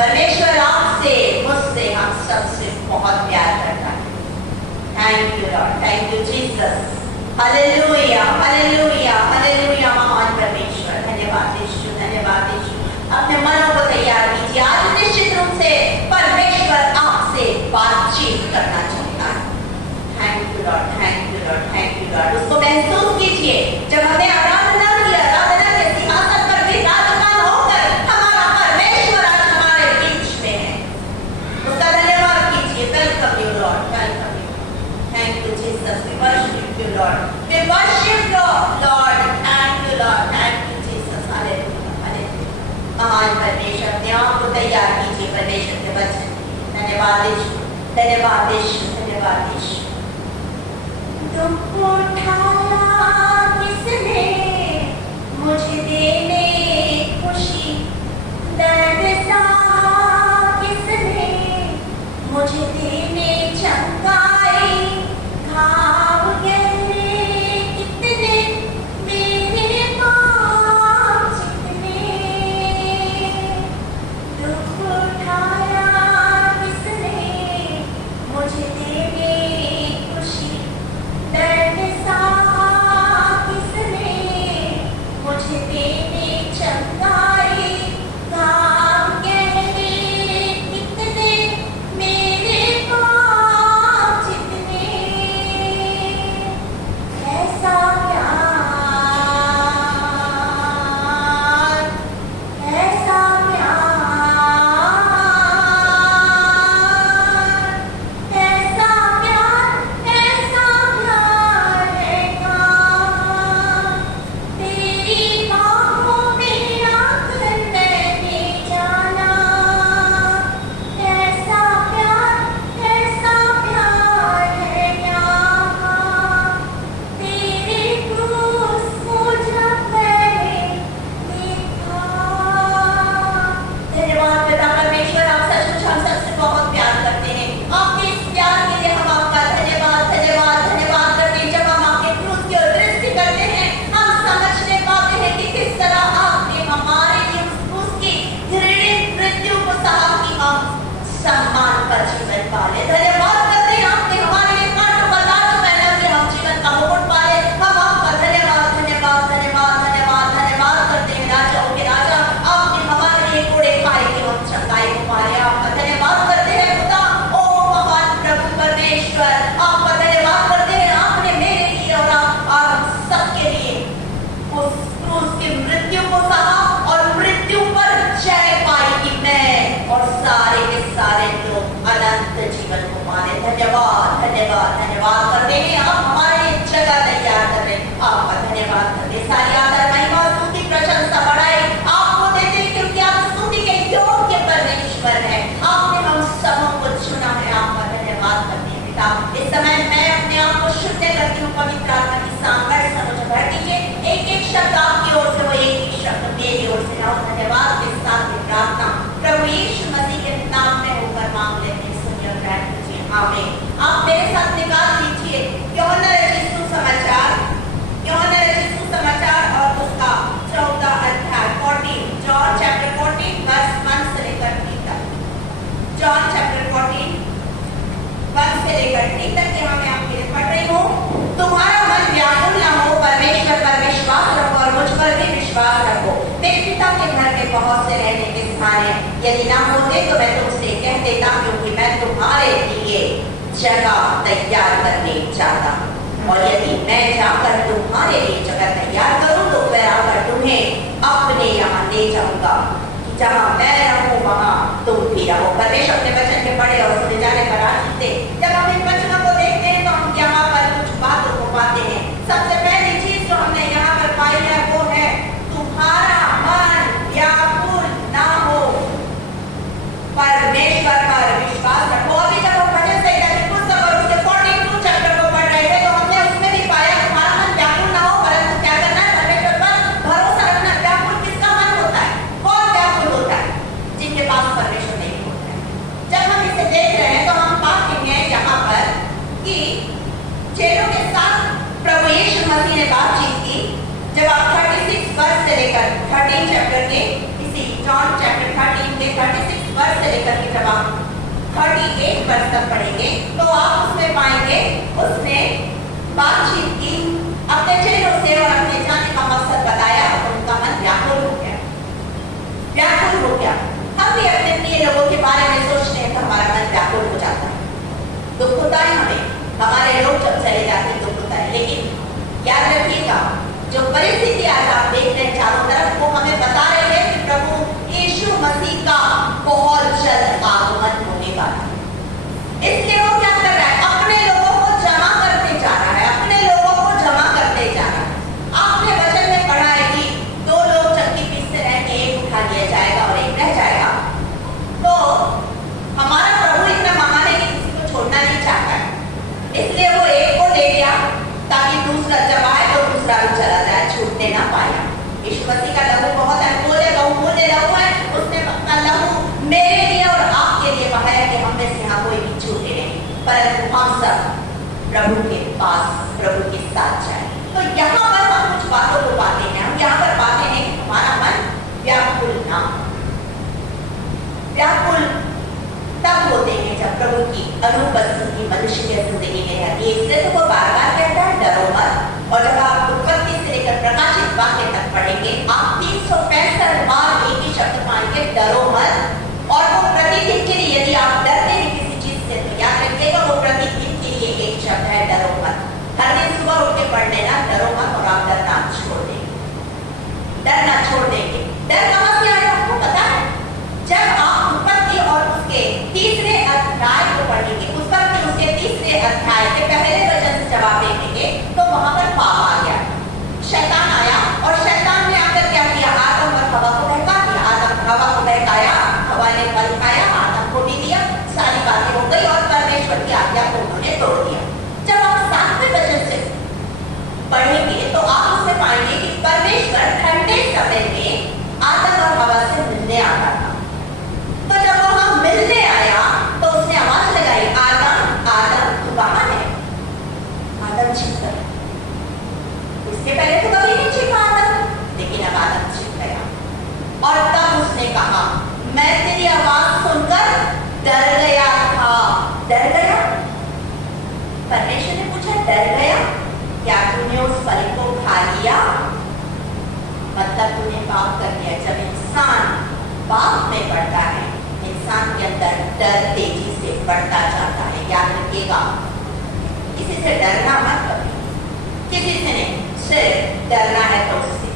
परमेश्वर आपसे, मुझसे, हम सबसे बहुत प्यार करता है। Thank you Lord, thank you Jesus. Hallelujah, hallelujah, hallelujah. महान परमेश्वर, धन्यवाद यीशु, धन्यवाद यीशु। अपने मनों को तैयार कीजिए। आज निश्चित रूप से परमेश्वर आपसे बातचीत करना चाहता है। Thank you Lord, thank you Lord, thank you Lord. उसको महसूस कीजिए जब हमने आराधना की, आराधना के सिंहासन पर विराजमान होकर हमारा परमेश्वर आज हमारे बीच में है। उसका धन्यवाद कीजिए। Welcome you Lord, welcome you. Thank you Jesus. We worship you Lord, we worship you Lord. Thank you Lord, thank you Jesus. Hallelujah, hallelujah. महान परमेश्वर, अपने आप को तैयार कीजिए परमेश्वर के वचन। धन्यवाद यीशु, धन्यवाद यीशु, धन्यवाद यीशु। दुख उठाया किसने मुझे देने खुशी, दर्द सहा किसने मुझे देने चंगाई, घाव गहरे कितने मेरे पाँव जितने, दुख उठाया किसने मुझे देने खुशी, दर्द सहा किसने मुझे देने चंगाई, घाव गहरे कितने मेरे पाँव जितने, ऐसा प्यार, ऐसा प्यार, ऐसा प्यार, ऐसा प्यार है कहाँ, तेरी बाहों में आकर मैंने जाना, ऐसा प्यार है यहाँ, तेरे क्रूस को जब मैंने देखा। धन्यवाद पिता परमेश्वर, आप सचमुच हम सबसे बहुत प्यार करते हैं। आपके इस प्यार के लिए हम आपका धन्यवाद, धन्यवाद, धन्यवाद करते हैं। जब हम आपके क्रूस की ओर दृष्टि करते हैं, हम समझने पाते हैं कि किस तरह आपने हमारे लिए उस क्रूस की घृणित मृत्यु को सहा कि हम सम्मान का जीवन पाले। धन्यवाद करते हैं, आपने हमारे लिए कांटों का ताज पहना कि हम जीवन का मुकुट पाले। हम आपका धन्यवाद, धन्यवाद, धन्यवाद, धन्यवाद, धन्यवाद करते हैं। राजाओं के राजा, आपने हमारे लिए कोड़े खाए कि हम चंगाई को पाले। आपका धन्यवाद करते हैं खुदा। ओ महान प्रभु परमेश्वर, आपका धन्यवाद करते हैं। आपने मेरे लिए और हम सबके लिए उस क्रूस की मृत्यु को सहा और मृत्यु पर जय पाई कि मैं और सारे के सारे लोग अनंत जीवन को पाले। धन्यवाद, धन्यवाद, धन्यवाद करते हैं। आप हमारे लिए जगह तैयार कर रहे हैं। आपका धन्यवाद करते हैं। सारी आदर, महिमा, स्तुति, प्रशंसा, बड़ाई आपको देते हैं क्योंकि आप स्तुति के योग्य परमेश्वर हैं। आपने हम सबों को चुना है। आपका धन्यवाद करते हैं पिता। इस समय मैं अपने आप को शुद्ध करती हूँ। पवित्र आत्मा की सामर्थ्य से मुझे भर दीजिए। एक एक शब्द आपकी ओर से हो, एक एक शब्द मेरी ओर से हो। धन्यवाद के साथ ये प्रार्थना प्रभु यीशु मसीह के नाम में होकर मांग लेते हैं। सुनिए और ग्रहण कीजिए। आमीन। आप मेरे साथ निकाल लीजिए यूहन्ना रचित सुसमाचार, यूहन्ना रचित सुसमाचार और उसका 14 अध्याय 14, जॉन चैप्टर 14 वर्स 1 से लेकर 3 तक। जॉन चैप्टर 14 1 से लेकर 3 तक यहाँ मैं आपके लिए पढ़ रही हूँ। तुम्हारा मन व्याकुल न हो, परमेश्वर पर विश्वास रखो और मुझ पर भी विश्वास रखो। मेरे पिता के घर में बहुत से रहने के स्थान हैं। यदि ना होते तो मैं तुमसे कह देता, क्योंकि मैं तुम्हारे लिए जगह तैयार करने जाता हूँ। और यदि मैं जाकर तुम्हारे लिए जगह तैयार करूँ तो फिर आकर तुम्हें अपने यहाँ ले जाऊंगा, कि जहाँ मैं रहूँ वहाँ तुम भी रहो। परमेश्वर अपने वचन के पढ़े और सुने जाने पर आशीष दे। जब हम इन वचनों को देखते हैं तो हम यहाँ पर कुछ बातों को पाते हैं। सबसे पहली चीज जो हमने यहाँ पर पाई है वो है तुम्हारा मन व्याकुल ना हो, परमेश्वर पर विश्वास रखो। अभी जब हम भजन संहिता की पुस्तक और उसके 42 चैप्टर को पढ़ रहे थे तो हमने उसमें भी पाया तुम्हारा मन व्याकुल ना हो, परंतु क्या करना है? परमेश्वर पर भरोसा रखना। व्याकुल किसका मन होता है? कौन व्याकुल होता है? 31 तक पढ़ेंगे तो आप उसमें पाएंगे उसने बातचीत की, अपने चेहरों से और अपने जाने का मकसद बताया और उनका मन व्याकुल हो गया, व्याकुल हो गया। हम भी अपने प्रिय लोगों के बारे में सोचते हैं तो हमारा मन व्याकुल हो जाता है, दुख होता है हमें, हमारे लोग जब चले जाते हैं दुख होता है। लेकिन याद रखिएगा जो परिस्थिति आज आप देख रहे हैं चारों तरफ वो हमें बता रही है कि प्रभु यीशु मसीह का बहुत जल्द आगमन होने वाला है। इसलिए वो क्या कर रहा है, अपने लोगों को जमा करते जा रहा है, अपने लोगों को जमा करते जा रहा है। आपने वचन में पढ़ा है कि दो लोग चक्की पीसते रहे कि एक उठा लिया जाएगा और एक रह जाएगा। तो हमारा प्रभु इतना महान है कि किसी को छोड़ना नहीं चाहता है, इसलिए वो एक को ले गया ताकि दूसरा जब आए तो दूसरा भी चला जाए, छूटने ना पाया। यीशु मसीह का लहू बहुत अनमोल है, बहुमूल्य लहू है। उसने अपना लहू मेरे लिए और आपके लिए बहाया कि हम में से यहाँ कोई भी छूटे नहीं, परंतु हम सब प्रभु के पास, प्रभु के साथ जाए। तो यहाँ पर हम कुछ बातों को पाते हैं, हम यहाँ पर पाते हैं कि हमारा मन व्याकुल ना, व्याकुल तब होते हैं जब प्रभु की अनुपस्थिति मनुष्य की जिंदगी में रहती है। इसलिए तो वो बार बार कहता है डरो मत। और जब आप उत्पत्ति से लेकर प्रकाशित वाक्य तक पढ़ेंगे आप 365 बार एक ही शब्द पाएंगे डरो मत। और वो प्रतिदिन के लिए यदि आप डरते हैं किसी चीज से तो याद रखिएगा वो प्रतिदिन के लिए एक शब्द है डरो मत। हर दिन सुबह उठ के पढ़ लेना डरो मत और आप डरना छोड़ देंगे, डरना छोड़ देंगे। डर कहाँ से आया आपको पता है? जब आप उत्पत्ति और उसके 3रे अध्याय को पढ़ेंगे, उत्पत्ति उसके 3रे अध्याय के पहले वचन से जब आप देखेंगे तो वहां पर पाप आ गया, शैतान आया और शैतान ने आकर क्या किया, आदम और हवा को बहका दिया। आदम हवा को बहकाया, हवा ने फल खाया, आदम को भी दिया, सारी बातें हो गई और परमेश्वर की आज्ञा को उन्होंने तोड़ दिया। जब आप 7वें वचन से पढ़ेंगे तो आप उसमें पाएंगे कि परमेश्वर ठंडे समय में आदम और हवा से मिलने आता था। तो जब वो हम मिलने आया तो उसने आवाज लगाई आदम आदम तू कहाँ है? आदम छिप गया। इसके पहले तो कभी नहीं छिपा आदम, लेकिन अब आदम छिप गया। और तब उसने कहा मैं तेरी आवाज सुनकर डर गया था। डर गया? परमेश्वर ने पूछा डर गया? क्या तूने उस फल को खा लिया? मतलब तूने पाप कर दिया। जब इंसान पाप में पड़ता है इंसान के अंदर डर तेजी से बढ़ता जाता है। याद रखिएगा किसी से डरना मत कभी, किसी से नहीं, सिर्फ डरना है तो उससे।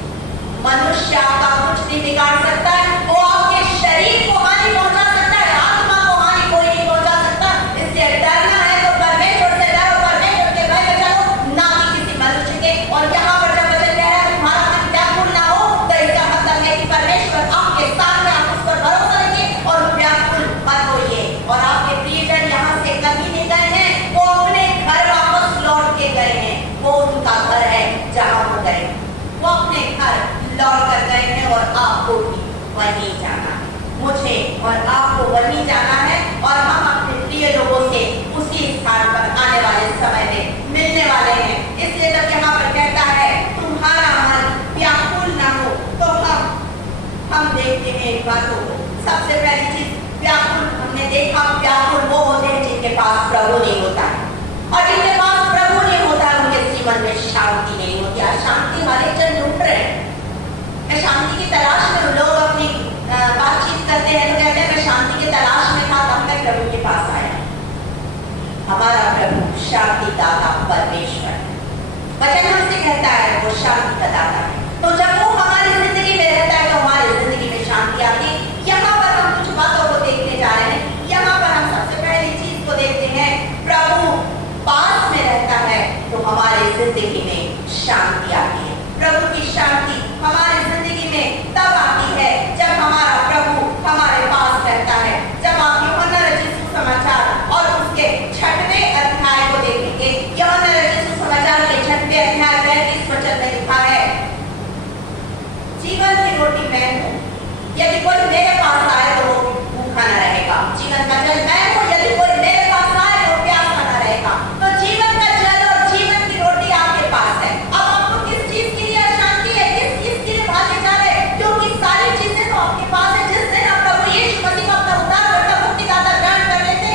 मनुष्य आपका कुछ नहीं बिगाड़ सकता है, वो आपके शरीर को हानि पहुंचा सकता है, आत्मा को हानि कोई नहीं पहुंचा सकता। इसलिए डरना है तो परमेश्वर से डरो, परमेश्वर के भय में चलो, ना कि किसी मनुष्य के। और यहाँ पर जब वचन कह रहा है तुम्हारा मन व्याकुल ना हो तो इसका मतलब है कि परमेश्वर आपके साथ में, आप उस पर भरोसा रखिए और व्याकुल मत होइए। और आपके प्रियजन यहाँ से कभी नहीं गए हैं, वो अपने घर वापस लौट के गए हैं। वो उनका घर है जहाँ वो गए, वो अपने घर लौट कर गए हैं और आपको भी वहीं जाना है, मुझे और आपको वहीं जाना है। और हम अपने प्रिय लोगों से उसी स्थान पर आने वाले समय में मिलने वाले हैं। इसलिए जब यहाँ पर कहता है तुम्हारा मन व्याकुल ना हो तो हम देखते हैं एक बातों को। सबसे पहली चीज व्याकुल हमने देखा, व्याकुल वो होते हैं जिनके पास प्रभु नहीं होता है। और जिनके पास प्रभु नहीं होता है उनके जीवन में शांति नहीं होती। अशांति हर एक जन ढूंढ रहे हैं, शांति की तलाश में लोग अपनी बातचीत करते हैं तो कहते हैं मैं शांति की तलाश में था तब मैं प्रभु के पास आया। हमारा प्रभु शांति दाता परमेश्वर है। वचन हमसे कहता है वो शांति का दाता है। तो जब वो हमारी जिंदगी में रहता है तो हमारी जिंदगी में शांति आती है। यहाँ पर हम कुछ बातों को देखने जा रहे हैं। यहाँ पर हम सबसे पहली चीज को देखते हैं, प्रभु पास में रहता है तो हमारी जिंदगी में शांति आती है। प्रभु की शांति हमारी जिंदगी में तब आती है जब हमारा प्रभु हमारे पास रहता है। जब आप यूहन्ना रचित सुसमाचार और उसके 6वें अध्याय को देखेंगे, यूहन्ना रचित सुसमाचार के 6वें अध्याय 35 वचन में लिखा है जीवन की रोटी मैं हूँ, यदि कोई मेरे पास आए तो वो भूखा न रहेगा। जीवन का जल मैं हूँ, यदि कोई मेरे पास आए तो प्यासा न रहेगा। तो जीवन का जल और जीवन की रोटी आपके पास है। अब आपको किस चीज के लिए अशांति है, किस चीज के लिए भागे जा रहे हैं? क्योंकि सारी चीजें तो आपके पास है। जिस दिन आप प्रभु यीशु मसीह को अपना उद्धारकर्ता मुक्तिदाता ग्रहण कर लेते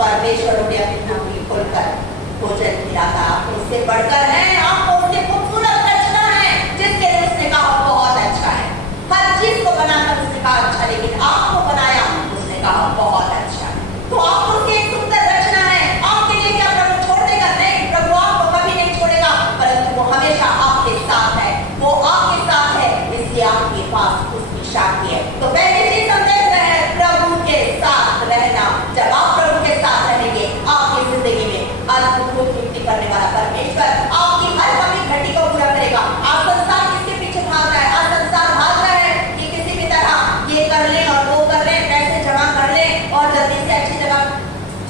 परमेश्वर ने अपनी नौकरी खोलकर भोजन खिलाता। आप उससे बढ़कर हैं, आपको उससे खूबसूरत रचना है, जिसके लिए उसने कहा बहुत अच्छा है। हर चीज को बनाकर उसने कहा अच्छा, लेकिन आपको बनाया उसने कहा बहुत अच्छा है। तो आपको उसकी एक सुंदर रचना है। आपके लिए क्या प्रभु छोड़ देगा? नहीं, प्रभु आपको कभी नहीं छोड़ेगा, परंतु वो हमेशा आपके साथ है। वो आपके साथ है, इसलिए आपके पास उसकी शांति है। तो पहली चीज हम देख रहे हैं, प्रभु के साथ रहना। जब आप प्रभु के साथ रहेंगे, आपकी जिंदगी में अद्भुत कृति करने वाला परमेश्वर आपकी हर कमी घटी को पूरा करेगा। आप संसार किसके पीछे भाग रहा है? आज संसार भाग रहा है कि किसी भी तरह ये कर ले और वो कर ले, पैसे जमा कर ले और जल्दी से अच्छी जगह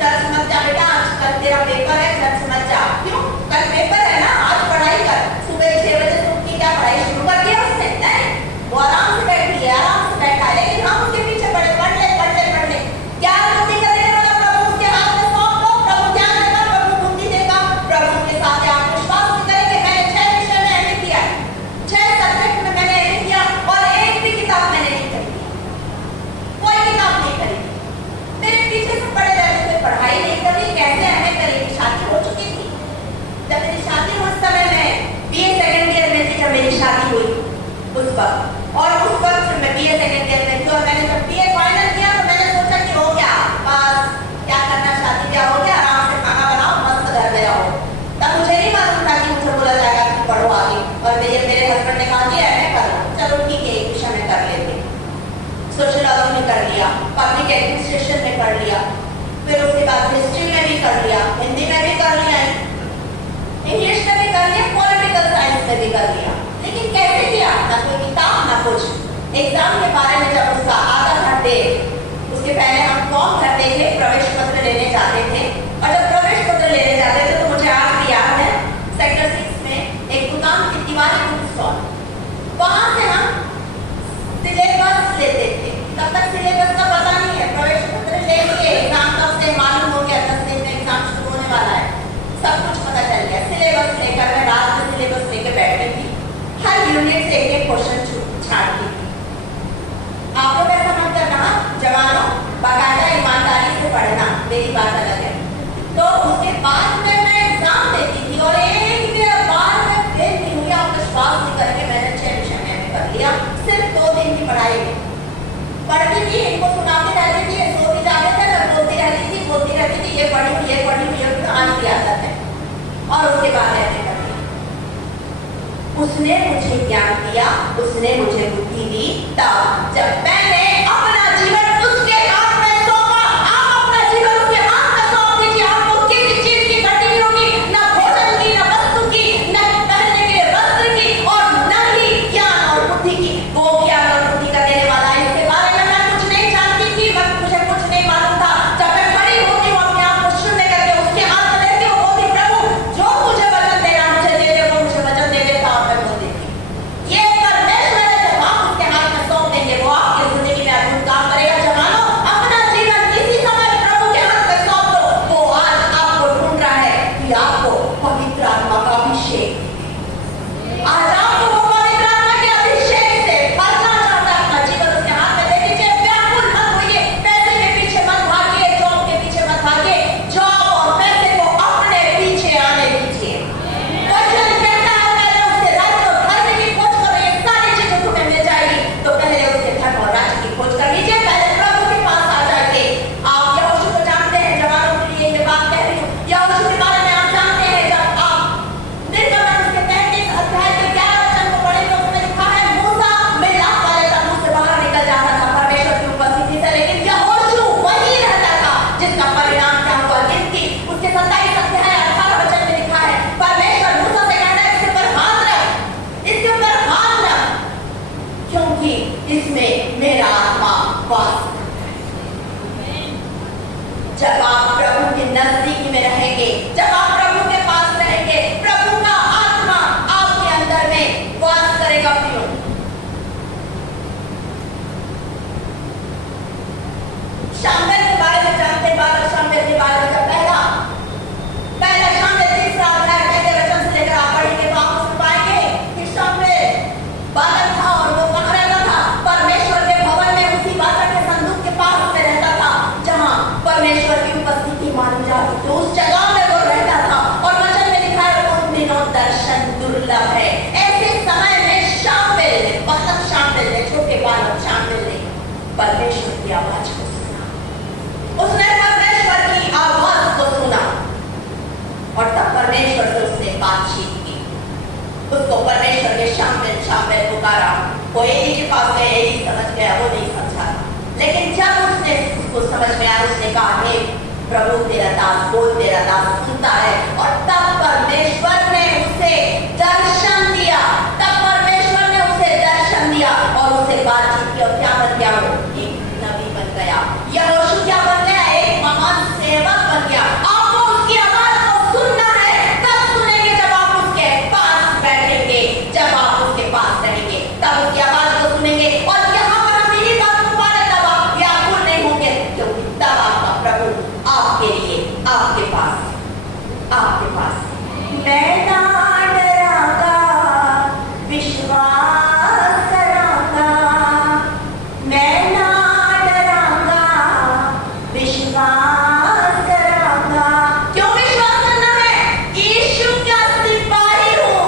चर्च मत जा बेटा, आज कल तेरा पेपर है, चर्च मत जा। क्यों? कल पेपर है ना, आज पढ़ाई कर। सुबह 6 बजे से उठ के क्या पढ़ाई शुरू कर दिया उसने? नहीं, वो आराम से बैठी है, आराम से बैठा है, लेकिन हम उसके पीछे पढ़ ले क्या बुद्धि करेगा? मतलब प्रभु उसके हाथ में सौंप दो, प्रभु ज्ञान देगा, प्रभु बुद्धि देगा, प्रभु के साथ आप विश्वास करेंगे। मैंने 6 विषय में एमए किया, 6 सब्जेक्ट में मैंने एमए किया और एक भी किताब मैंने नहीं खरीदी, कोई किताब नहीं खरीदी। मेरे पीछे से पड़े रहते थे, पढ़ाई नहीं करी, कैसे एमए करेगी? शादी हो चुकी थी। जब मेरी शादी हुई उस समय में बीए सेकंड ईयर में थी, जब मेरी शादी हुई उस वक्त, और उस वक्त मैं बीए सेकंड ईयर में थी और मैंने जब बीए फाइनल किया तो मैंने सोचा कि हो गया, बस क्या करना, शादी ब्याह हो गया, आराम से खाना बनाओ, मस्त घर में रहो। तब मुझे नहीं मालूम था कि मुझे बोला जाएगा कि पढ़ो आगे, और मेरे हस्बैंड ने कहा कि एमए कर लो। चलो ठीक है, एक विषय में कर लेते। सोशियोलॉजी में कर लिया, पब्लिक एडमिनिस्ट्रेशन में कर लिया, फिर उसके बाद हिस्ट्री में भी कर लिया, हिंदी में भी कर लिया, इंग्लिश में भी कर लिया, पॉलिटिकल साइंस में भी कर लिया। लेकिन कैसे किया? ना कोई किताब, ना कुछ। एग्जाम के बारे में जब उसका आधा घंटे, उसके पहले हम फॉर्म भरते थे, प्रवेश पत्र लेने जाते थे, और जब प्रवेश पत्र लेने जाते थे तो मुझे आज भी याद है, सेक्टर 6 में एक दुकान थी, तिवारी बुक स्टॉल, वहां से हम सिलेबस लेते थे। तब तक सिलेबस का पता नहीं है, प्रवेश पत्र लेके एग्जाम कब से मालूम हो गया, 10 दिन में एग्जाम शुरू होने वाला है, सब कुछ पता चल गया। सिलेबस लेकर मैं रात में सिलेबस लेके बैठ गई थी, हर यूनिट से एक क्वेश्चन छाड़ती थी। आप लोग ऐसा मत करना जवानों, बाकायदा ईमानदारी से पढ़ना, मेरी बात अलग है। तो उसके बाद में मैं एग्जाम देती थी और एक भी बार मैं फेल नहीं हुई। आप विश्वास नहीं करेंगे, मैंने 6 विषय में कर लिया, सिर्फ 2 दिन की पढ़ाई में। पढ़ती थी, इनको सुनाती रहती थी, सोती जाते थे, मैं बोलती रहती थी, ये पढ़ी हुई, ये आज भी आदत है। और उसके बाद ऐसे कर दिया। उसने मुझे ज्ञान दिया, उसने मुझे बुद्धि दी, तब जब मैंने अपना जीवन उसके हाथ में सौंपा। आप अपना जीवन उसके हाथ में सौंप दीजिए, आपको किसी चीज की घटी नहीं होगी, न भोजन की, न वस्तु की, न पहनने के वस्त्र की, और न ही ज्ञान और बुद्धि की। वो ज्ञान और बुद्धि का देने वाला है। इसके बारे में मैं कुछ नहीं जानती थी, मुझे कुछ नहीं मालूम था। जब मैं खड़ी होती हूँ अपने आप को शून्य करके उसके हाथ में लेती हूँ, बोलती प्रभु जो मुझे वचन देना मुझे दे दे, वो मुझे वचन दे देता और मैं बोल देती। ये परमेश्वर है, जब आप उसके हाथ में सौंप देंगे, वो आपकी जिंदगी में अद्भुत काम करेगा। जवानों, अपना जीवन इसी समय प्रभु के हाथ में सौंप दो। वो आज आपको ढूंढ रहा है कि आपको पवित्र आत्मा का अभिषेक, आज आपको वो पवित्र आत्मा के अभिषेक से भरना चाहता है। अपना जीवन उसके हाथ में दे दीजिए। व्याकुल मत होइए, पैसे के पीछे मत भागिए, जॉब के पीछे मत भागिए, जॉब और पैसे को अपने पीछे आने दीजिए। वचन कहता है पहले उसके राज्य और धर्म की खोज करो, ये सारी चीजें तुम्हें मिल जाएगी। तो पहले उसके धर्म और राज्य की खोज कर लीजिए, पहले प्रभु के पास आ जाइए। आप यहोशू को जानते हैं, जवानों के लिए ये बात कह रही हूँ। यहोशू के बारे में आप जानते हैं, जब आप निर्गमन उसके 33 अध्याय के 11 वचन को पढ़ेंगे, उसमें लिखा है मूसा मिलाप वाले तंबू से बाहर निकल जाता था परमेश्वर की उपस्थिति से, लेकिन यहोशू वही रहता था, जिसका परिणाम क्या हुआ? गिनती उसके 27 अध्याय 18 वचन में लिखा है, परमेश्वर मूसा से कहता है इसके ऊपर हाथ रख, इसके ऊपर हाथ रख, क्योंकि इसमें मेरा आत्मा वास करता है। जब आप प्रभु के नजदीकी में रहेंगे, जब आप प्रभु के पास रहेंगे, प्रभु का आत्मा आपके अंदर में वास करेगा। क्यों? शामुएल के बारे में जानते हैं, बालक शामुएल के बारे में जब पहला शामुएल 3 अध्याय पहले वचन से लेकर आप पढ़ेंगे तो आप उसमें पाएंगे कि शामुएल बालक था और वो कहाँ रहता था? परमेश्वर के भवन में, उसी बालक के संदूक के पास में रहता था, जहाँ परमेश्वर की उपस्थिति प्रभु तेरा दास बोल, तेरा दास सुनता है। और तब परमेश्वर ने उसे दर्शन दिया, तब परमेश्वर ने उसे दर्शन दिया और उसे बातचीत की और क्या बन गया? वो एक नबी बन गया। यहोशू क्या बन गया? एक महान सेवक बन गया। आपको उसकी आवाज को सुनना है, तब सुनेंगे जब आप उसके पास बैठेंगे, जब आप उसके पास रहेंगे तब उसकी आवाज को सुनेंगे। और यहाँ पर हम इन्हीं बात को पाने, तब आप व्याकुल नहीं होंगे, क्योंकि तब आपका प्रभु आपके लिए, आपके पास मैं ना डरांगा, विश्वास करांगा, मैं ना डरांगा, विश्वास करांगा। क्यों विश्वास करना है? यीशु का सिपाही हूँ,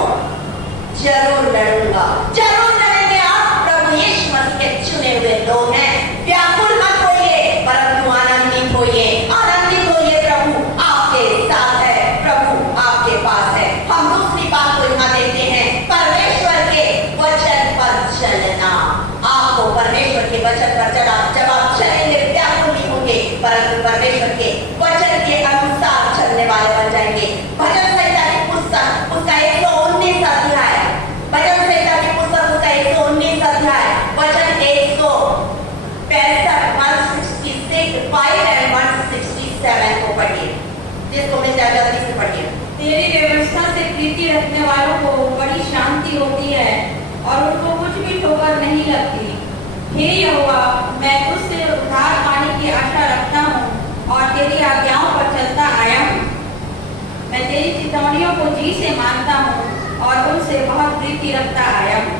जरूर लड़ूंगा, जरूर लड़ेंगे आप। प्रभु यीशु मसीह के चुने हुए लोग हैं। व्याकुल मत होइए, परंतु आनंदित होइए, आनंदित होइए। प्रभु आपके साथ है, प्रभु आपके पास है। हम दूसरी बात को यहाँ देखते हैं, परमेश्वर के वचन पर चलना। आपको परमेश्वर के वचन पर चला, जब आप चलेंगे व्याकुल नहीं होंगे, परंतु परमेश्वर के वचन के अनुसार चलने वाले बन जाएंगे। भजन संहिता की पुस्तक उसका 119 अध्याय, भजन संहिता की पुस्तक उसका 119 अध्याय वचन 165 166 एंड 167 को पढ़िए, जिसको मिल जाए जल्दी से पढ़िए। तेरी व्यवस्था से प्रीति रखने वालों को बड़ी शांति होती है और उनको कुछ भी ठोकर नहीं लगती। हे यहोवा, मैं तुझसे उद्धार पाने की आशा रखता हूँ और तेरी आज्ञाओं पर चलता आया हूँ। मैं तेरी चितौनियों को जी से मानता हूँ और उनसे बहुत प्रीति रखता आया हूँ।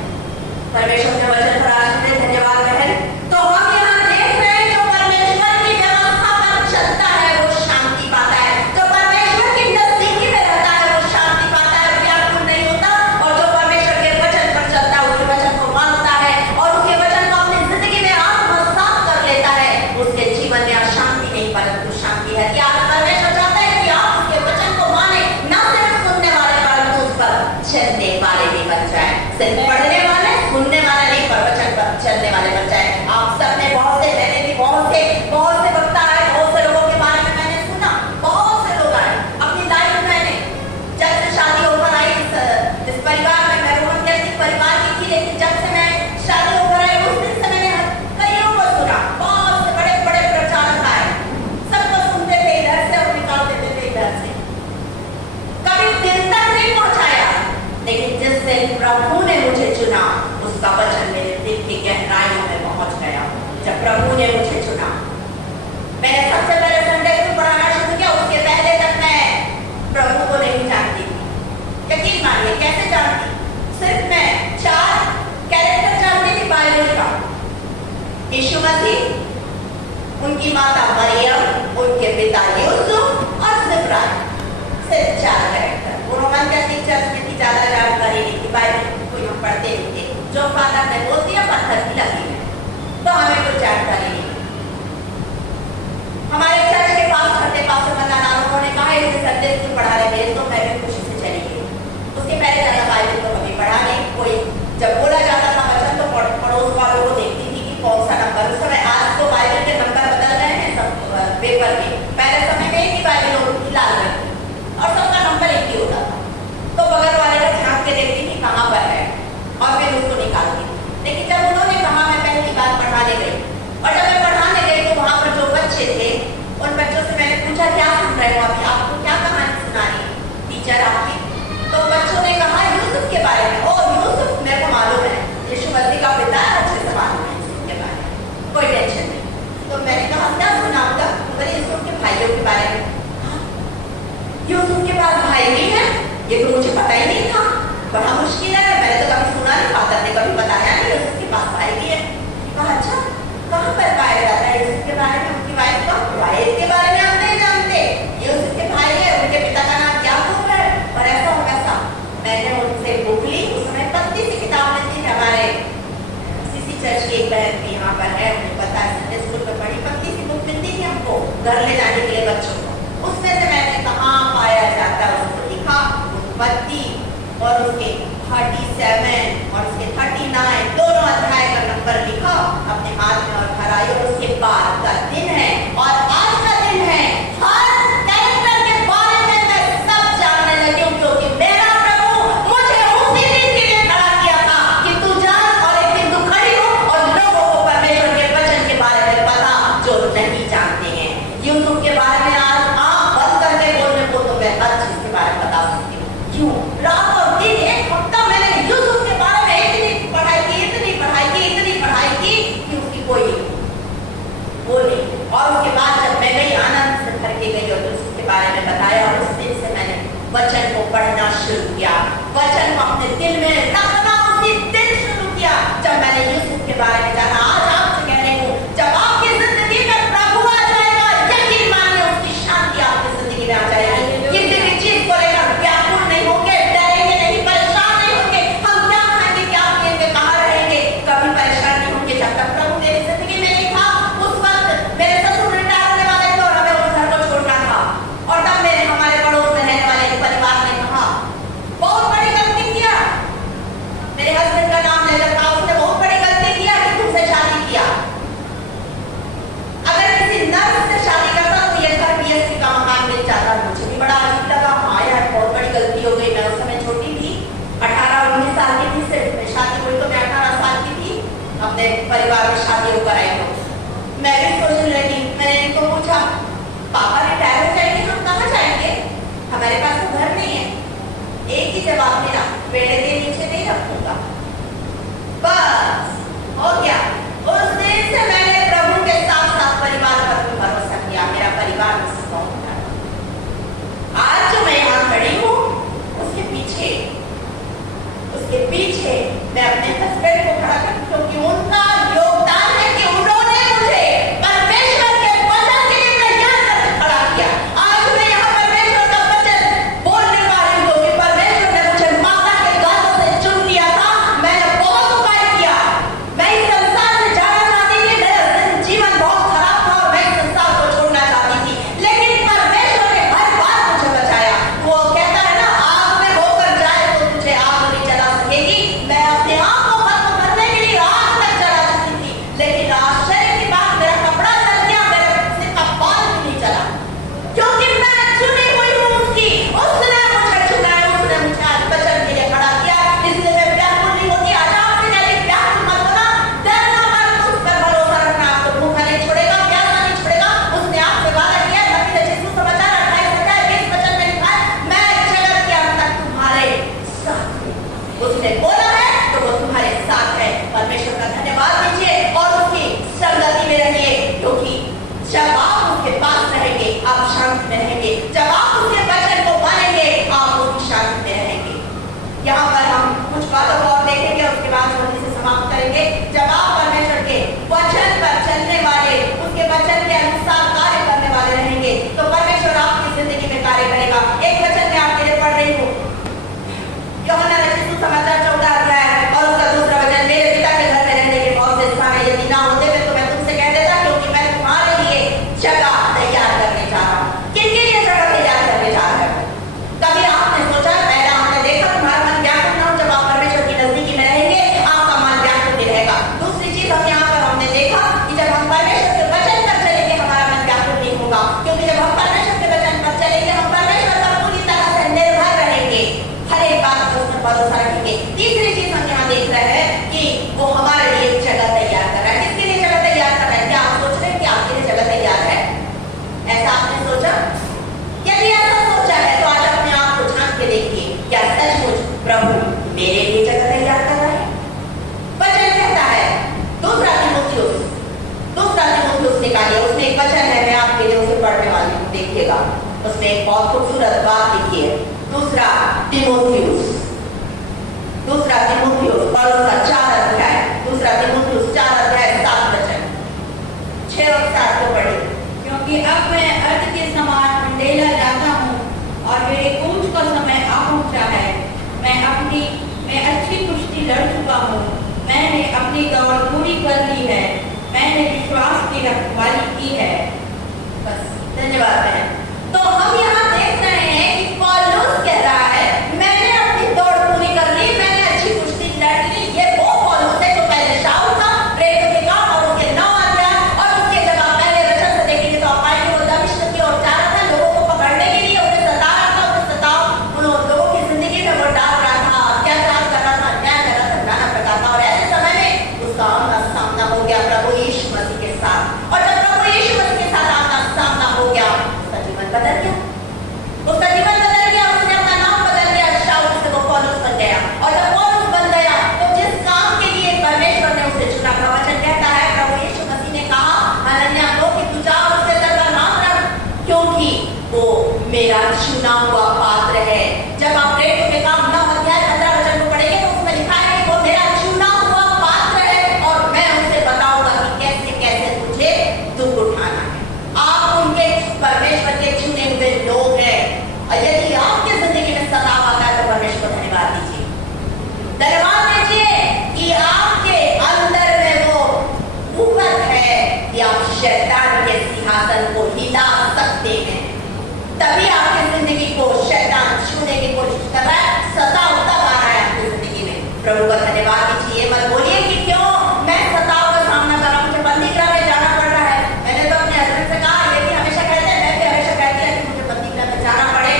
परमेश्वर के वचन पर आज में धन्यवाद बहन। तो हम यहाँ देख रहे हैं, जो परमेश्वर की व्यवस्था पर चलता है वो शांति पाता है, जो परमेश्वर की नजदीकी में रहता है वो शांति पाता है, व्याकुल नहीं होता। और जो परमेश्वर के वचन पर चलता है, उसके वचन को मानता है और उसके वचन को अपनी जिंदगी में आत्मसात कर लेता है, उसके जीवन में अशांति नहीं परंतु शांति है। क्या परमेश्वर चाहता है कि आप उसके वचन को माने, न सिर्फ सुनने वाले परंतु उस पर चलने वाले भी बन जाए। सिर्फ पढ़ने वाले, सुनने वाले नहीं, पर वचन पर चलने वाले बन जाए। आप सबने बहुत से, मैंने भी बहुत से वक्ता आए, बहुत से लोगों के बारे में मैंने सुना, बहुत से लोग आए अपनी लाइफ में। मैंने जब से शादी होकर आई इस परिवार में, मैं रोहन कैथलिक परिवार की थी, लेकिन जब से मैं शादी होकर आई उस दिन से मैंने कईयों को सुना। बहुत से बड़े बड़े प्रचारक आए, सबको सुनते थे इधर से और निकाल देते थे इधर से, कभी दिल तक नहीं पहुंचाया। लेकिन जिस दिन प्रभु ने मुझे चुना, उसका वचन मेरे दिल की गहराइयों में पहुंच गया। जब प्रभु ने मुझे चुना, मैंने सबसे पहले संडे को पढ़ाना शुरू किया। उसके पहले तक मैं प्रभु को नहीं जानती थी। यकीन मानिए, कैसे जानती? सिर्फ मैं 4 कैरेक्टर जानती थी बाइबल का। यीशु मसीह, उनकी माता मरियम, उनके पिता यूसुफ और जिब्राइल, सिर्फ 4 कैरेक्टर। रोमन कैथलिक चर्च में थी, ज्यादा जानकारी नहीं थी, बाइबल कोई हम पढ़ते नहीं थे। जो फादर ने बोल दिया पत्थर की लगी है, तो हमें कुछ जानकारी नहीं। हमारे चर्च के पास छठे पास लोगों ने कहा इसे संडे स्कूल पढ़ाने भेज दो, मैं भी खुशी से चली गई। उसके पहले ज्यादा बाइबल तो कभी पढ़ा नहीं। कोई जब बोला जाता था वचन तो पड़ोस वालों को देखती थी कि कौन सा नंबर। उस समय, आज तो बाइबल के नंबर बदल गए हैं सब पेपर में, पहले समय में एक ही बाइबल होती थी लाल रंग की और सबका नंबर एक ही होता था। तो बगल वाले को झांक के देखती थी कहाँ पर है और फिर उसको निकालती थी। लेकिन जब उन्होंने कहा, मैं पहली बार पढ़ाने गई और जब मैं पढ़ाने गई तो वहां पर जो बच्चे थे, उन बच्चों से मैंने पूछा क्या सुन रहे हो अभी, आपको क्या कहानी सुना रही है टीचर आपकी? तो बच्चों ने कहा यूसुफ के बारे में। ओ यूसुफ, मेरे को मालूम है, यीशु मसीह का पिता है, अच्छे से मालूम है यूसुफ के बारे में, कोई टेंशन नहीं। तो मैंने कहा क्या सुनाऊंगा? बोले यूसुफ के भाइयों के बारे में। यूसुफ के पास भाई भी है? ये तो मुझे पता ही नहीं था, बड़ा मुश्किल है, मैंने तो कभी सुना नहीं, फादर ने कभी बताया नहीं यूसुफ के पास भाई भी है। कहा अच्छा, कहाँ पर पाया जाता है यूसुफ के बारे में? उनकी वाइफ का वाइफ के बारे में आप नहीं जानते? यूसुफ के भाई है, उनके पिता का नाम क्या है और ऐसा हो वैसा। मैंने उनसे बुक ली, उस समय पतली सी किताब में थी, हमारे सीसी चर्च की एक बहन भी यहाँ पर है, उन्हें पता है, संडे स्कूल में पढ़ी, पतली सी बुक मिलती थी हमको घर ले जाने के लिए बच्चों को। उसमें से मैंने कहाँ पाया जाता है उसको लिखा, उत्पत्ति और उसके 37 और उसके 39 दोनों अध्याय का नंबर लिखा अपने हाथ में और घर आई। और उसके बाद का दिन है और आज का दिन है। यूसुफ के बारे में आज आंख बंद करके बोलने को तो मैं हर चीज के बारे में बता सकती हूँ। क्यों? रात और दिन एक हफ्ता मैंने यूसुफ के बारे में इतनी पढ़ाई की कि उसकी कोई वो नहीं। और उसके बाद जब मैं गई, आनंद से भर के गई और यूसुफ के बारे में बताया, और उस दिन से मैंने वचन को पढ़ना शुरू किया, वचन को अपने दिल में रखना उसी दिन शुरू किया जब मैंने यूसुफ के बारे में जाना। आज आपसे कह रही हूँ, जब आपकी जिंदगी में प्रभु आ जाएगा, यकीन मानिए उसकी शांति आपकी जिंदगी में आ जाएगी। किसी भी चीज को लेकर व्याकुल नहीं होंगे, डरेंगे नहीं, परेशान नहीं होंगे। हम क्या खाएंगे, क्या पिएंगे, कहाँ रहेंगे, कभी परेशान नहीं होंगे। जब तक प्रभु मेरी जिंदगी में नहीं था, उस वक्त मेरे ससुर रिटायर होने वाले थे और हमें उस घर को छोड़ना था। और तब मेरे हमारे पड़ोस में रहने वाले परिवार ने कहा, बहुत बड़ी गलती किया, मेरे हस्बैंड का नाम लेकर कहा, उसने बहुत बड़ी गलती किया कि तुमसे शादी किया। अगर किसी नर्स से शादी करता तो ये घर बीएससी का मकान मिल जाता। मुझे भी बड़ा अजीब लगा, हाँ यार बहुत बड़ी गलती हो गई। मैं उस समय छोटी थी, 18-19 साल की थी, सिर्फ शादी हुई तो मैं 18 साल की थी, अपने परिवार में शादी होकर आई हूँ। मैं भी सोचने लगी, मैंने इनको पूछा, पापा रिटायर हो जाएंगे, हम कहाँ जाएंगे, हमारे पास तो घर नहीं है। एक ही जवाब मिला, पेड़ के नीचे नहीं रखूंगा। बस हो गया। उस दिन से मैंने प्रभु के साथ साथ परिवार पर भी भरोसा किया। मेरा परिवार मुझसे बहुत प्यारा। आज जो मैं यहाँ खड़ी हूँ, उसके पीछे मैं अपने हस्बैंड को खड़ा करती हूँ, क्योंकि उनका योगदान है कि उन्होंने मुझे परमेश्वर के वचन के लिए तैयार करके खड़ा किया। आज मैं यहाँ परमेश्वर का वचन बोलने वाली हूँ कि परमेश्वर ने मुझे माता के गर्भ से चुन लिया था। मैंने बहुत उपाय किया, मैं इस संसार से जाना चाहती थी, मेरा जीवन बहुत खराब था और मैं इस संसार को छोड़ना चाहती थी, लेकिन परमेश्वर ने हर बार मुझे बचाया। वो कहता है ना, आग में होकर जाए तो तुझे आग नहीं जला सकेगी। मैं अपने आप को खत्म करने के लिए आग तक जला चुकी थी, लेकिन आश्चर्य की बात, मेरा कपड़ा जल गया, मेरे सिर का बाल भी नहीं जला, क्योंकि मैं चुनी हुई हूँ उसकी। उसने मुझे चुना है, उसने मुझे आज वचन के लिए खड़ा किया, इसलिए मैं व्याकुल नहीं होती। आज आपसे कहती, व्याकुल मत होना, डरना मत, उस पर भरोसा रखना, आपको भूखा नहीं छोड़ेगा, प्यासा नहीं छोड़ेगा। उसने आपसे वादा किया, मत्ती रचित सुसमाचार 28-20 वचन में लिखा है, मैं जगत के अंत तक तुम्हारे साथ हूँ। उसने बोला है तो वो तुम्हारे साथ है। परमेश्वर का धन्यवाद दीजिए और उसकी संगति में रहिए, क्योंकि जब आप उसके पास रहेंगे आप शांति में रहेंगे। जब आप उसके वचन को मानेंगे आप उसकी शांति में रहेंगे। यहाँ पर हम कुछ बातों को और देखेंगे, उसके बाद जल्दी से समाप्त करेंगे। जब आप परमेश्वर के वचन पर चलने वाले, उसके वचन के अनुसार कार्य करने वाले रहेंगे, तो परमेश्वर आपकी जिंदगी में कार्य करेगा। एक वचन मैं आपके लिए पढ़ रही हूँ, यूहन्ना रचित सुसमाचार 14 अध्याय और उसका दूसरा वचन, मेरे पिता के घर में रहने के बहुत से स्थान है, यदि ना होते तो मैं तुमसे कह देता, क्योंकि मैं तुम्हारे लिए जगह तैयार करने जा रहा हूँ। किनके लिए जगह तैयार करने जा रहा है? कभी आपने सोचा, पहले आपने देखा तुम्हारा मन व्याकुल ना हो, जब आप परमेश्वर की नजदीकी में रहेंगे आपका मन व्याकुल नहीं रहेगा। दूसरी चीज हम यहाँ पर हमने देखा कि जब हम परमेश्वर के वचन पर चलेंगे हमारा मन व्याकुल नहीं होगा, क्योंकि जब हम परमेश्वर के वचन पर चलेंगे हम परमेश्वर पर पूरी तरह से निर्भर रहेंगे, हर एक बात पर उस पर भरोसा रखेंगे। तीसरी चीज हम यहाँ देख रहे हैं कि वो हमारे लिए जगह तैयार कर रहा है। किसके लिए जगह तैयार कर रहा है? क्या आप सोच रहे हैं कि आपके लिए जगह तैयार है? ऐसा आपने सोचा? यदि ऐसा सोचा है तो आज अपने आप को झांक के देखिए, क्या सचमुच प्रभु मेरे लिए जगह तैयार कर रहा है? वचन कहता है, दूसरा तीमुथियुस निकालिए, उसमें एक वचन है, मैं आपके लिए उसे पढ़ने वाली हूँ, देखिएगा। उसमें एक बहुत खूबसूरत बात लिखी है, दूसरा तीमुथियुस और उसका 4 अध्याय, दूसरा तीमुथियुस 4 अध्याय 7 वचन, 6 और 7 को पढ़िए। क्योंकि अब मैं अर्थ के समान मंडेला जाता हूँ और मेरे कूच का समय आ पहुँचा है। मैं अच्छी कुश्ती लड़ चुका हूँ, मैंने अपनी दौड़ पूरी कर ली है, मैंने विश्वास की रखवाली की है। बस, धन्यवाद बहन। तो हम यहाँ देख रहे हैं कि पौलुस कह रहा है, मैंने अपनी दौड़ पूरी कर ली, मैंने अच्छी कुश्ती लड़ ली। ये वो पौलुस है जो पहले शाऊल था, प्रेरितों के काम और उसके 9 अध्याय, और उसके जब आप पहले वचन से देखेंगे तो आप पाएंगे वो दमिश्क की ओर जा रहा था, लोगों को पकड़ने के लिए, उन्हें सता रहा था, उन्हें सताव उन लोगों की जिंदगी में वो डाल रहा था, अत्याचार कर रहा था, अन्याय कर रहा था, नाना प्रकार का। और ऐसे समय में उसका आमना सामना हो गया प्रभु यीशु मसीह के साथ, और जब प्रभु यीशु मसीह के साथ आमना सामना हो बदल गया, उसका जीवन बदल गया, उसने अपना नाम बदल दिया, शाऊल से वो पौलुस बन गया। और जब पौलुस बन गया तो जिस काम के लिए परमेश्वर ने उसे चुना, का वचन कहता है प्रभु यीशु मसीह ने कहा हनन्याह को कि तू जा उससे तेरा नाम रख, क्योंकि वो मेरा चुना हुआ पात्र है। जब आप प्रेरितों के काम 9 अध्याय 15 वचन को पढ़ेंगे तो उसमें लिखा है कि वो मेरा चुना हुआ पात्र है और मैं उसे बताऊंगा कि कैसे कैसे तुझे दुख उठाना है। आप उनके परमेश्वर के चुने हुए लोग हैं, और यदि आपकी जिंदगी में सताव आता है तो परमेश्वर को धन्यवाद दीजिए, धन्यवाद दीजिए कि आपके अंदर में वो कुवत है कि आप शैतान के सिंहासन को हिला सकते हैं। तभी आपकी जिंदगी को शैतान छूने की कोशिश कर रहा है, सताव तब आ रहा है आपकी जिंदगी में। प्रभु का धन्यवाद दीजिए, मत बोलिए कि क्यों मैं सताव का सामना कर रहा हूं, मुझे बंदीगृह में जाना पड़ रहा है। मैंने तो अपने हस्बैंड से कहा, ये भी हमेशा कहते हैं, मैं भी हमेशा कहती हूँ कि मुझे बंदीगृह में जाना पड़े,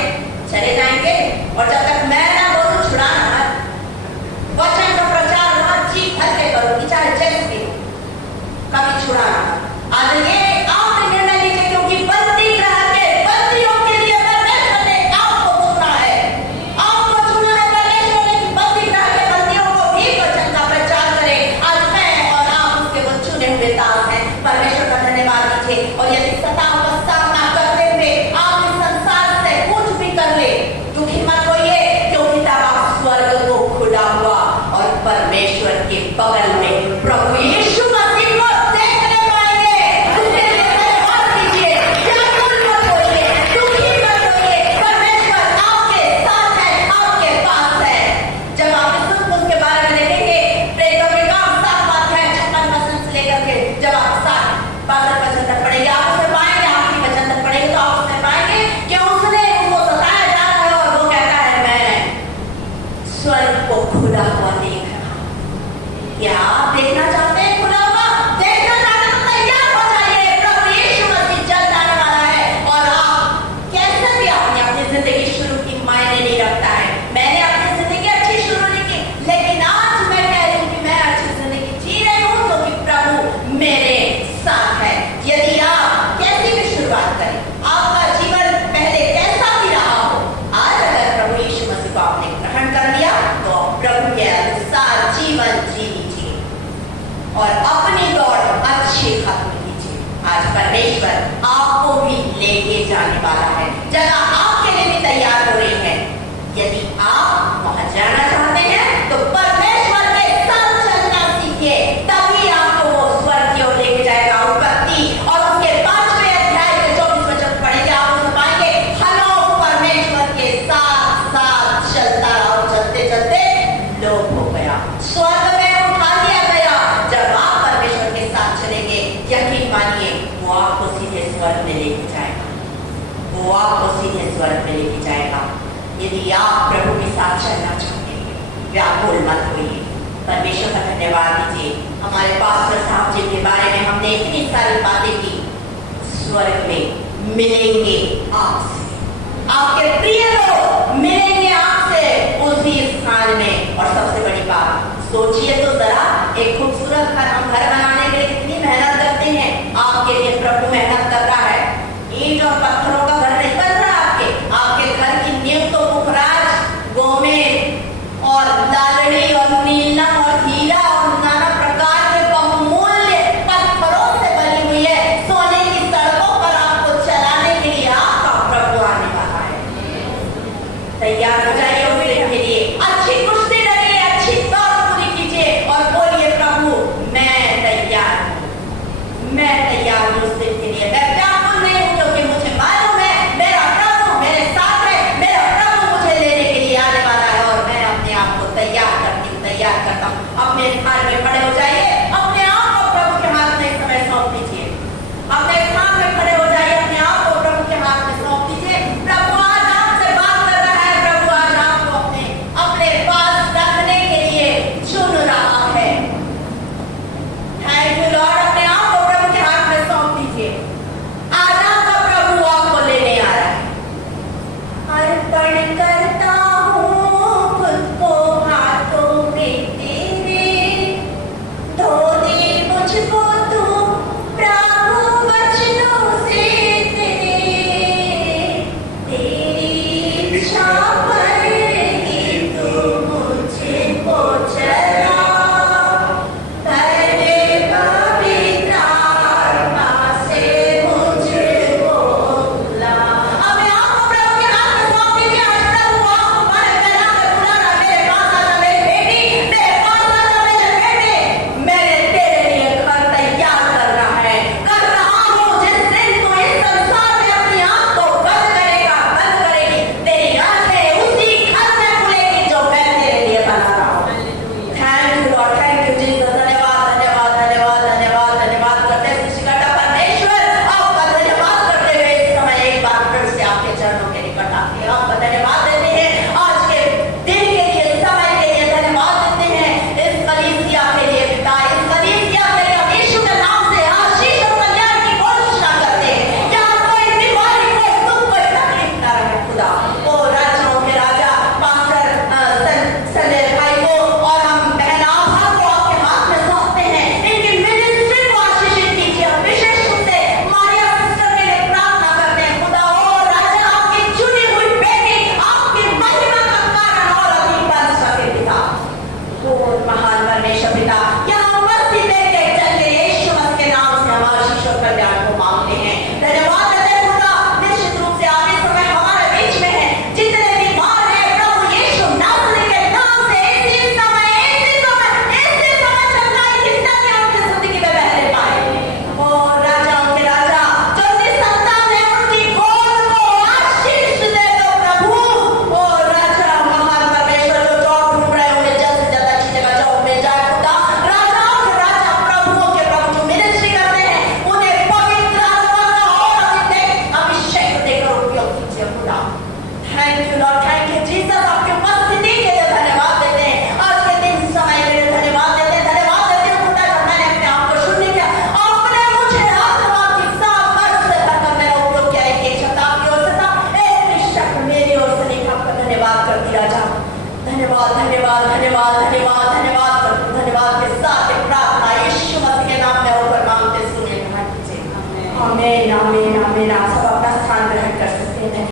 चले जाएंगे, और जब तक मैं ना बोलूं छुड़ाना मत, वचन का प्रचार मत, जी भर के करूंगी चाहे जैसे भी हो, कभी छुड़ाना मत। आज ये आप निर्णय लीजिए, क्योंकि बंदीगृह के बंदियों के लिए परमेश्वर ने आपको चुना है, आपको चुना है परमेश्वर ने कि बंदीगृह के बंदियों को भी वचन का प्रचार करें। आज मैं और आप उसके वो चुने हुए दास हैं, परमेश्वर का धन्यवाद दीजिए। और यदि सताव का सामना करते हुए आप इस संसार से कुछ भी कर ले, दुखी मत होइए, क्योंकि तब आप स्वर्ग को खुला हुआ और परमेश्वर के बगल में प्रभु यीशु मसीह को देखने पाएंगे। उसके लिए धन्यवाद दीजिए, व्याकुल मत होइए, दुखी मत होइए, परमेश्वर आपके साथ है, आपके पास है। जब आप इस उसके बारे में देखेंगे, प्रेरितों के काम 7 अध्याय 56 वचन से लेकर के जब आप 62 वचन तक पढ़ेंगे, आप उसे पाएंगे, आखिरी वचन तक पढ़ेंगे तो आप उसे पाएंगे कि उसने उनको सताया जा रहा है और वो कहता है मैं स्वर्ग को खुला हुआ देख रहा हूं। क्या आप देखना चाहते हैं खुला हुआ? देखना चाहते हैं तो तैयार हो जाइए, प्रभु यीशु मसीह जल्द आने वाला है। और आप कैसे भी आपने अपनी जिंदगी शुरू की मायने नहीं रखता है। मैंने अपनी जिंदगी अच्छी शुरू नहीं की, लेकिन आज मैं कह रही हूँ कि मैं अच्छी जिंदगी जी रही हूँ क्योंकि प्रभु मेरे साथ है। यदि आप कैसी भी शुरुआत करें, आपका जीवन पहले कैसा भी रहा हो, आज अगर प्रभु यीशु मसीह को आपने ग्रहण कर लिया तो प्रभु के अनुसार जीवन जी लीजिए और अपनी दौड़ अच्छी खत्म कीजिए। आज परमेश्वर आपको भी लेके जाने वाला है, जगह आपके लिए भी तैयार हो रही है। यदि आप वहां जाना चाहते हैं तो परमेश्वर के साथ चलना सीखिए, तभी आपको वो स्वर्ग की ओर लेके जाएगा। उत्पत्ति और उसके 5वें अध्याय के 24 वचन पढ़ेंगे, आप उसे पाएंगे, हनोक परमेश्वर के साथ साथ चलता रहा, चलते चलते लोप हो गया, स्वर्ग में उठा लिया गया। जब आप परमेश्वर के साथ चलेंगे, यकीन मानिए वो आपको सीधे स्वर्ग में लेके जाएगा, वो आपको सीधे स्वर्ग में लेके जाएगा। यदि आप प्रभु के साथ चलना चाहते हैं, व्याकुल मत होइए, परमेश्वर का धन्यवाद दीजिए। हमारे पास्टर साहब जी के बारे में हमने इतनी सारी बातें की, स्वर्ग में मिलेंगे आपसे, आपके प्रिय लोग मिलेंगे आपसे उसी स्थान में। और सबसे बड़ी बात, सोचिए तो जरा, एक खूबसूरत हम घर बनाने के लिए कितनी मेहनत करते हैं। आपके लिए प्रभु मेहनत कर रहा है, ईंट और पत्थरों का घर नहीं बन रहा आपके घर की नींव तो पुखराज, गोमेद और लालड़ी और नीलम और हीरा और नाना प्रकार के बहुमूल्य पत्थरों से बनी हुई है। सोने की सड़कों पर आपको चलाने के लिए आपका प्रभु आने वाला है। तैयार हो जाइए उसके लिए, अच्छी कुश्ती लड़िए, अच्छी दौड़ पूरी कीजिए और बोलिए प्रभु मैं तैयार धन्यवाद धन्यवाद धन्यवाद धन्यवाद